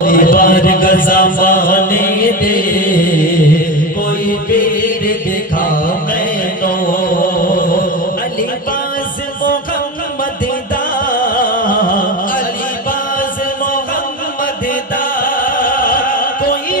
बार गजमाने दे कोई पीर दिखा मैनो अली बाज मोहम्मद दा अली बाज मोहम्मद दा कोई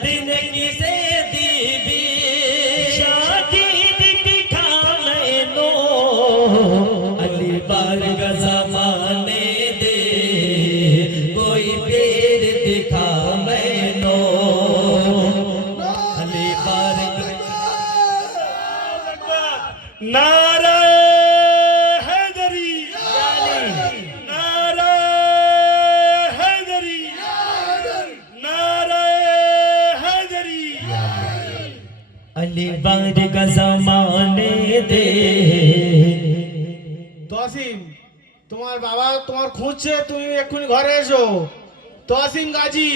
दिल किसे अली बार जमाने दे তসিম তোমার বাবা তোমার খুঁজছে তুমি এক্ষুনি ঘরে এসো তসিম গাজী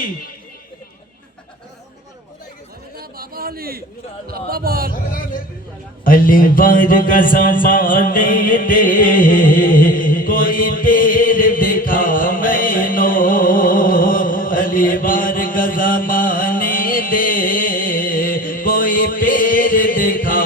अली बार जमाने दे कोई पीर दिखा मैनो अली পের দেখা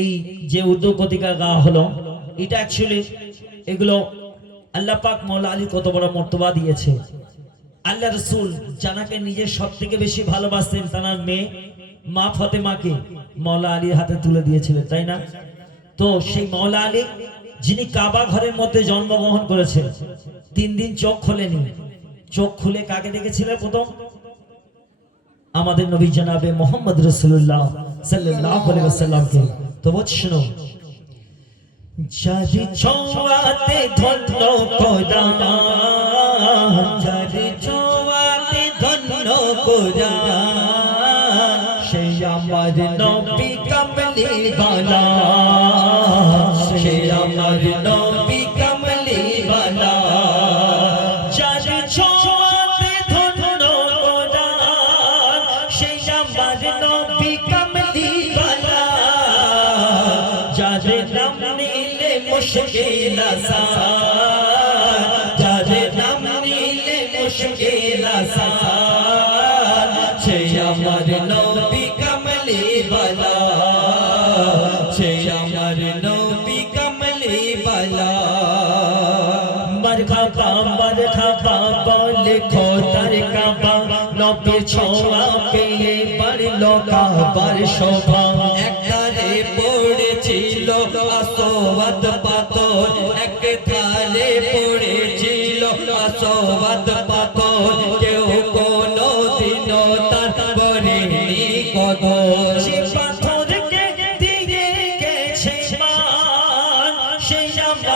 এই যে উর্দু কতিকা গাওয়া হলো, এটা অ্যাকচুয়ালি এগুলো আল্লাহ পাক মৌলা আলী কত বড় মর্তবা দিয়েছে। আল্লাহ রসুল জানাকে নিজের সব থেকে বেশি ভালোবাসতেন তার মেয়ে মা ফতেমাকে। মৌলা আলীর হাতে তুলে দিয়েছিলেন, তাই না? তো সেই মৌলা আলী, যিনি কাবা ঘরের মধ্যে জন্মগ্রহণ করেছেন তিন দিন চোখ খোলেনি। চোখ খুলে কাকে দেখেছিলেন প্রথম? আমাদের নবী জনাবে মোহাম্মদ রসুল্লাহ ওয়াসাল্লামকে। তো বোঝ শোনো যারি ছোঁয়াতে ধন্য কোরআন যারি ছোঁয়াতে ধন্য কোরআন সেই আমার বালা। সেই আমার নবী কমলি বালা। যারি ছোঁয়াতে ধন্য কোরআন সেই আমার নবী কমলি বালা। যারে মুশকিল আসান। সে আমার নবী কমলে বালা। মারখাবা মারখাবা বলে খোদার কাবা। নবীর ছোঁয়া পেয়ে বাড়ল কাবার শোভা। একধারে পড়েছিল আসবাদ পাথর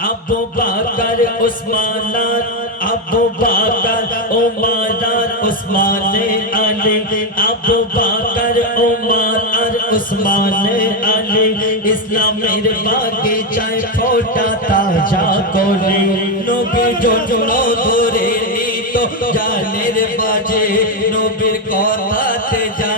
अबू बकर उस्मान, अबू बकर उमार उस्मान अली, अबू उस्मान अली। इस्लाम मेरे बागे ताज़ा कोले। नबी जो जुड़ो दूरे नी तो बाजे। नबीर को बात जा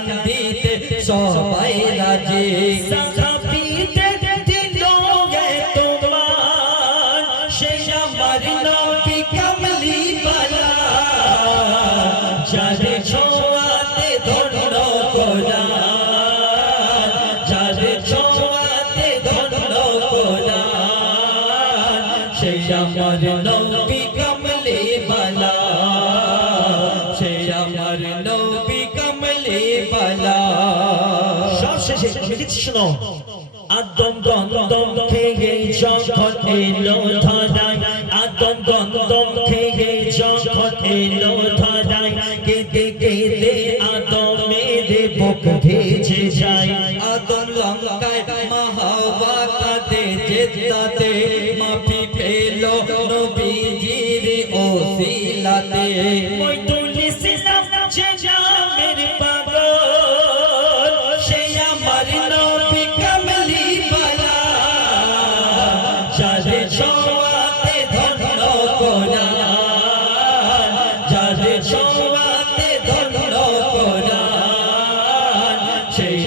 আমার নবী কমলি বালা সেই আমার নবী কমলি বালা সব শেষে আমি দিচ্ছি শোনো। আদম গন্দম খেয়ে যখন এলো ধরায়। আদম গন্দম খেয়ে যখন এলো ধরায়। কেঁদে কেঁদে আদমের বুক ভেজে যায়। আদম লঙ্কায় মাহাবা কাঁদে কোরআন যারে ছোঁয়াতে ধন্য কোরআন সেই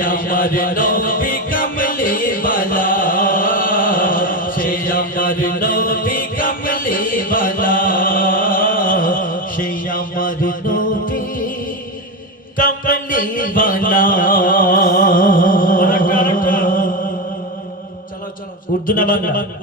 আমার নবী কমলি বালা। চলো। উর্দু না বাংলা?